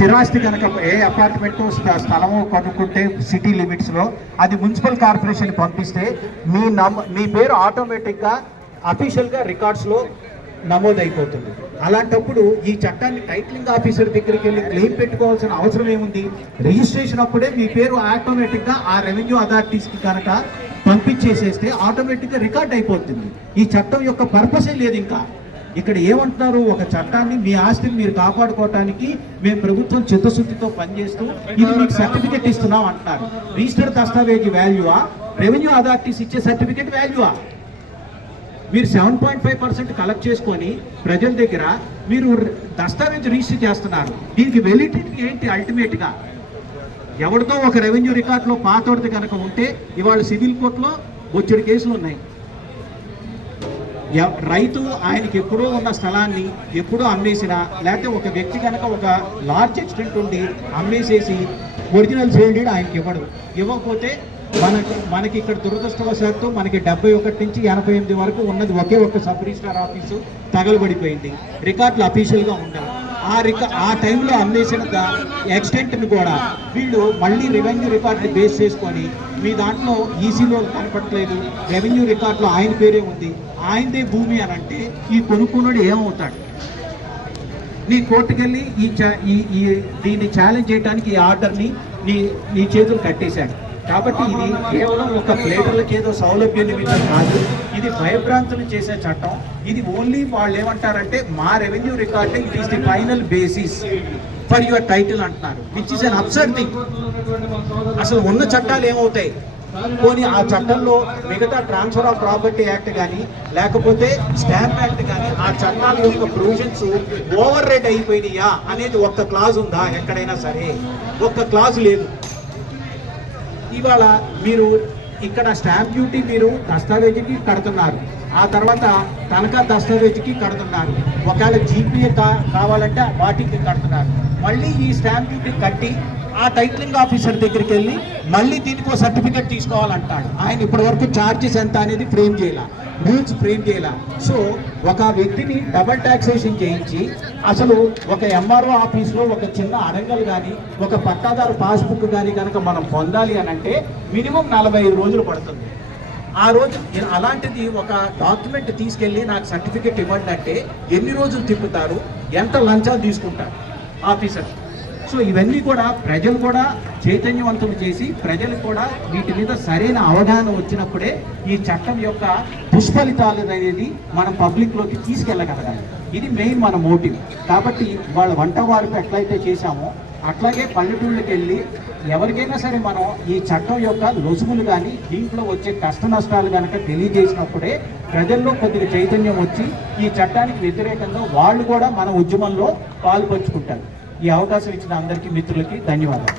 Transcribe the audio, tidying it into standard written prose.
స్థిరాస్తి కనుక ఏ అపార్ట్మెంటు స్థలము కొనుక్కుంటే సిటీ లిమిట్స్లో అది మున్సిపల్ కార్పొరేషన్ పంపిస్తే మీ పేరు ఆటోమేటిక్గా అఫీషియల్గా రికార్డ్స్లో నమోదైపోతుంది. అలాంటప్పుడు ఈ చట్టాన్ని టైటిలింగ్ ఆఫీసర్ దగ్గరికి వెళ్ళి క్లెయిమ్ పెట్టుకోవాల్సిన అవసరం ఏముంది? రిజిస్ట్రేషన్ అప్పుడే మీ పేరు ఆటోమేటిక్గా ఆ రెవెన్యూ అథారిటీస్కి కనుక పంపించేసేస్తే ఆటోమేటిక్గా రికార్డ్ అయిపోతుంది. ఈ చట్టం యొక్క పర్పసే లేదు. ఇంకా ఇక్కడ ఏమంటున్నారు, ఒక చట్టాన్ని మీ ఆస్తిని మీరు కాపాడుకోవటానికి మేము ప్రభుత్వం చిత్తశుద్ధితో పనిచేస్తూ ఇది మీకు సర్టిఫికెట్ ఇస్తున్నాం అంటున్నారు. రిజిస్టర్డ్ దస్తావేజీ వాల్యూవా, రెవెన్యూ అథారిటీస్ ఇచ్చే సర్టిఫికెట్ వాల్యూవా? మీరు 7.5% కలెక్ట్ చేసుకొని ప్రజల దగ్గర మీరు దస్తావేజ్ రిజిస్టర్ చేస్తున్నారు. దీనికి వెలిడిటీ ఏంటి? అల్టిమేట్గా ఎవరితో ఒక రెవెన్యూ రికార్డులో పాతోడితే కనుక ఉంటే ఇవాళ సివిల్ కోర్టులో బొచ్చడి కేసులు ఉన్నాయి. రైతు ఆయనకి ఎప్పుడో ఉన్న స్థలాన్ని ఎప్పుడో అమ్మేసినా, లేకపోతే ఒక వ్యక్తి కనుక ఒక లార్జ్ ఎక్స్టెంట్ ఉండి అమ్మేసేసి ఒరిజినల్ సేల్ డీడ్ ఆయనకి ఇవ్వకపోతే మనకి ఇక్కడ దురదృష్టవశాత్తు మనకి 71 నుంచి 88 వరకు ఉన్నది ఒకే ఒక్క సబ్ రిజిస్ట్రార్ ఆఫీసు తగలబడిపోయింది. రికార్డులు అఫీషియల్గా ఉండవు. ఆ టైంలో అమ్మేసిన ఎక్స్టెంట్ని కూడా వీళ్ళు మళ్ళీ రెవెన్యూ రికార్డుని బేస్ చేసుకొని మీ దాంట్లో ఈసీలో కనపడట్లేదు, రెవెన్యూ రికార్డులో ఆయన పేరే ఉంది, ఆయనదే భూమి అని అంటే ఈ కొనుక్కున్నాడు ఏమవుతాడు? నీ కోర్టుకెళ్ళి దీన్ని ఛాలెంజ్ చేయడానికి ఈ ఆర్డర్ని నీ చేతులు కట్టేశాడు. కాబట్టి ఇది కేవలం ఒక ప్లేటర్లకి ఏదో సౌలభ్య నిమిత్తం కాదు, ఇది భయభ్రాంతులు చేసే చట్టం. ఇది ఓన్లీ వాళ్ళు ఏమంటారంటే మా revenue record it is the final basis for your title అంటున్నారు, which is an absurd thing. అసలు ఉన్న చట్టాలు ఏమవుతాయి? పోనీ ఆ చట్టంలో మిగతా ట్రాన్స్ఫర్ ఆఫ్ ప్రాపర్టీ యాక్ట్ కానీ లేకపోతే స్టాంప్ యాక్ట్ కానీ ఆ చట్టాల యొక్క ప్రొవిజన్స్ ఓవర్ రైడ్ అయిపోయినాయా అనేది ఒక్క క్లాజ్ ఉందా? ఎక్కడైనా సరే ఒక్క క్లాజ్ లేదు. ఇవాళ మీరు ఇక్కడ స్టాంప్ డ్యూటీ మీరు దస్తావేజీకి కడుతున్నారు, ఆ తర్వాత తనఖా దస్తావేజీకి కడుతున్నారు, ఒకవేళ జీపీఏ కావాలంటే వాటికి కడుతున్నారు. మళ్ళీ ఈ స్టాంప్ డ్యూటీ కట్టి ఆ టైటిలింగ్ ఆఫీసర్ దగ్గరికి వెళ్ళి మళ్ళీ దీనికి సర్టిఫికేట్ తీసుకోవాలంటాడు. ఆయన ఇప్పటి వరకు ఛార్జెస్ ఎంత అనేది ఫ్రేమ్ చేయాల, రూల్స్ ఫ్రేమ్ చేయాల. సో ఒక వ్యక్తిని డబల్ ట్యాక్సేషన్ చేయించి అసలు ఒక ఎంఆర్ఓ ఆఫీస్లో ఒక చిన్న అడంగల్ కానీ ఒక పట్టాదారు పాస్బుక్ కానీ కనుక మనం పొందాలి అని అంటే మినిమం 45 రోజులు పడుతుంది. ఆ రోజు అలాంటిది ఒక డాక్యుమెంట్ తీసుకెళ్ళి నాకు సర్టిఫికేట్ ఇవ్వండి అంటే ఎన్ని రోజులు తిప్పుతారు, ఎంత లంచాలు తీసుకుంటారు ఆఫీసర్? సో ఇవన్నీ కూడా ప్రజలు కూడా చైతన్యవంతులు చేసి ప్రజలకు కూడా వీటి మీద సరైన అవగాహన వచ్చినప్పుడే ఈ చట్టం యొక్క దుష్ఫలితాలు అనేది మనం పబ్లిక్లోకి తీసుకెళ్ళగలగాలి. ఇది మెయిన్ మన మోటివ్. కాబట్టి వాళ్ళ వంట వారికి ఎట్లయితే చేశామో అట్లాగే పల్లెటూళ్ళకి వెళ్ళి ఎవరికైనా సరే మనం ఈ చట్టం యొక్క లొసుగులు కానీ దీంట్లో వచ్చే కష్ట నష్టాలు కనుక తెలియజేసినప్పుడే ప్రజల్లో కొద్దిగా చైతన్యం వచ్చి ఈ చట్టానికి వ్యతిరేకంగా వాళ్ళు కూడా మన ఉద్యమంలో పాల్పంచుకుంటారు. ఈ అవకాశం ఇచ్చిన అందరికీ మిత్రులకి ధన్యవాదాలు.